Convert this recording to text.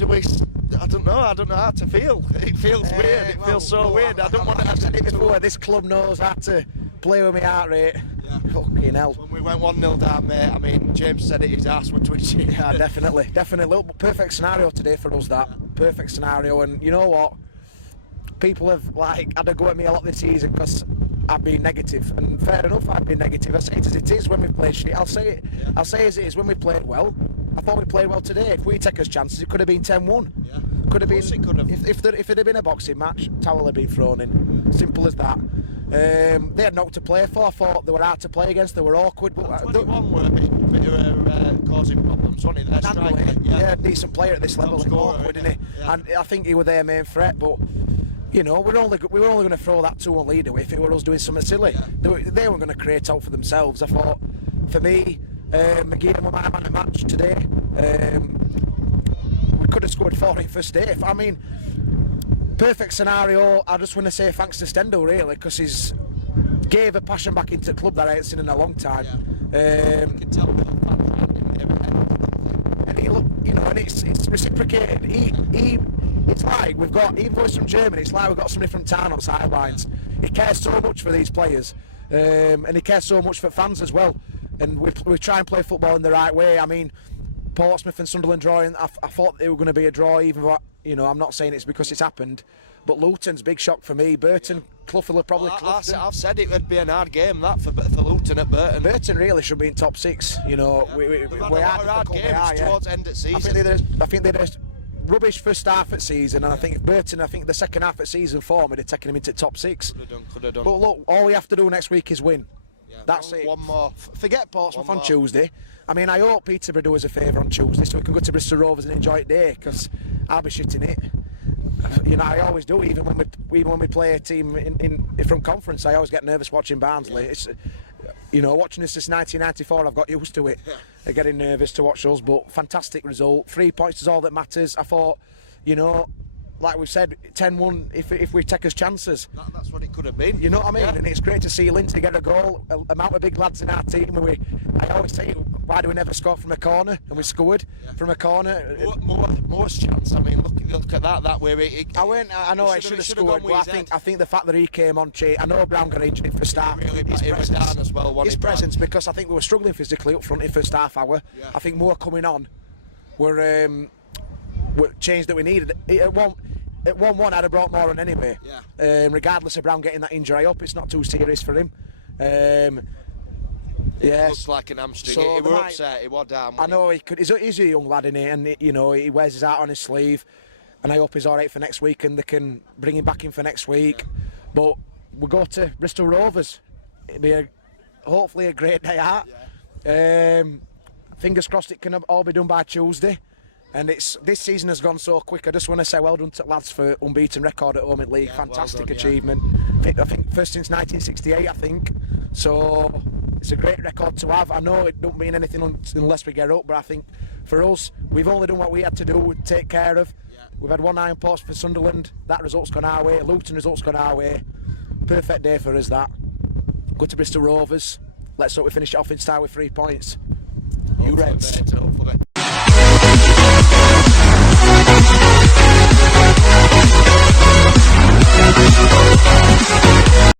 do we? I don't know how to feel. It feels weird. It feels so weird. I don't want to. I've said it before. This club knows how to play with my heart rate. Yeah. Fucking hell. When we went 1-0 down, mate, I mean, James said it, his ass were twitching. Yeah, definitely. Look, perfect scenario today for us, that. Perfect scenario, and you know what? People have, had a go at me a lot this season because I've been negative, and fair enough, I've been negative. I say it as it is when we play shit. I'll say it as it is when we played well. I thought we played well today. If we take us chances, it could have been 10-1. Yeah. Could have been. If it had been a boxing match, towel had been thrown in. Simple as that. They had nothing to play for. I thought they were hard to play against. They were awkward. But 21 were a bit causing problems, wasn't he? Their striker. Yeah, decent player at this level. Awkward, isn't he? Yeah. And I think he was their main threat. But you know, we were only going to throw that 2-1 lead away if it were us doing something silly. Yeah. They weren't going to create out for themselves. I thought, for me, McGeehan were my man of the match today. We could have scored 4 in first half. I mean, perfect scenario. I just want to say thanks to Stendhal, really, because he's gave a passion back into the club that I ain't seen in a long time. Yeah. You can tell and he look, you know, and it's reciprocated. It's like we've got, even though he's from Germany, it's like we've got somebody from town on sidelines. He cares so much for these players, and he cares so much for fans as well. And we try and play football in the right way. I mean, Portsmouth and Sunderland drawing, I thought they were going to be a draw, even though, you know, I'm not saying it's because it's happened. But Luton's big shock for me. Burton, Clough will have probably. I've said it would be an hard game that for Luton at Burton. Burton really should be in top 6. You know, we had hard games towards the end of season. I think they're rubbish first half of season, and I think if Burton, the second half of season 4 would have taken him into top 6. Could have done. But look, all we have to do next week is win. Yeah, that's it. One more. Forget Portsmouth on Tuesday. I mean, I hope Peterborough do us a favour on Tuesday so we can go to Bristol Rovers and enjoy it there, because I'll be shitting it. You know, I always do. Even when we play a team from conference, I always get nervous watching Barnsley. It's, you know, watching this since 1994, I've got used to it. Getting nervous to watch us, but fantastic result. 3 points is all that matters. I thought, you know, like we've said, 10-1 if we take us chances. That's what it could have been. You know what I mean? Yeah. And it's great to see Lindsay get a goal. Amount of big lads in our team. I always say, why do we never score from a corner? And we scored from a corner. Most chance. I mean, look at that way. I know I should have scored, but I think the fact that he came on, I know Brown got injured for start. He was down as well. His presence, because I think we were struggling physically up front in first half hour. Yeah. I think more coming on were change that we needed. At 1-1, I'd have brought more on anyway. Yeah. Regardless of Brown getting that injury, I hope it's not too serious for him. It looks like an hamstring. So he was upset. He was down. I know he could. He's a young lad in it, and you know he wears his heart on his sleeve. And I hope he's all right for next week, and they can bring him back in for next week. Yeah. But we'll go to Bristol Rovers. It'll be hopefully a great day out. Yeah. Fingers crossed it can all be done by Tuesday. And this season has gone so quick. I just want to say well done to lads for unbeaten record at home in league. Fantastic achievement. I think first since 1968, I think. So it's a great record to have. I know it don't mean anything unless we get up, but I think for us, we've only done what we had to do, take care of. Yeah. We've had 1 iron post for Sunderland. That result's gone our way. Luton result's gone our way. Perfect day for us, that. Go to Bristol Rovers. Let's hope we finish it off in style with 3 points. You Reds.